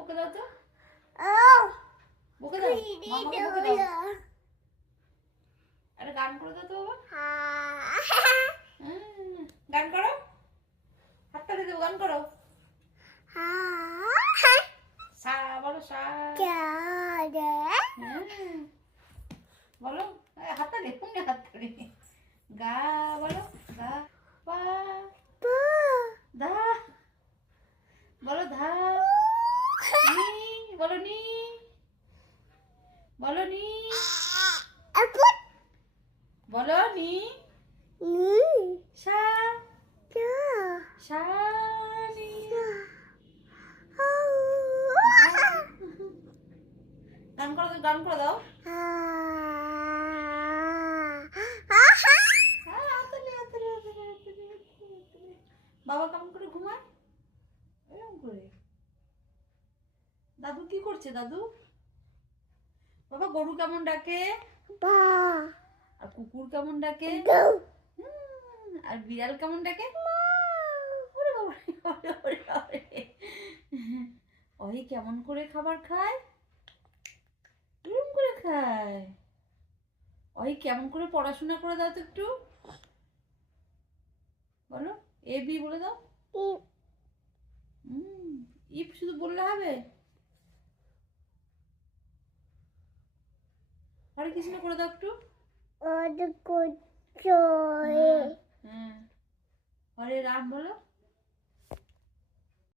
বকে দাও তো, বকে দাও, মামাকে বকে দাও। আরে গান করে দাও তো বাবা। গান করো, হাতটা দিয়ে দেবো, গান করো। সা বলো, সা বলো, হাতটা দে, পুঙ্গে হাতটা দে। গা বলো, গা, পা, ধা বলো, ধা, নি বলো, নি বলো, নি বলো, নি সা, সা, নি। গান করে দাও, গান করে দাও। বাবা কেমন করে ঘুমায়, এরকম করে। দাদু কি করছে দাদু? বাবা গরু কেমন ডাকে, আর কুকুর কেমন ডাকে, আর বিড়াল কেমন ডাকে? ওই কেমন করে খাবার খায়, এরকম করে খায়। ওই কেমন করে পড়াশোনা করে দাও তো একটু, বলো, এ বি বলে দাও। ইপ শুধু বললে হবে? হরে কৃষ্ণ করে দাও একটু। হরে রাম বলো।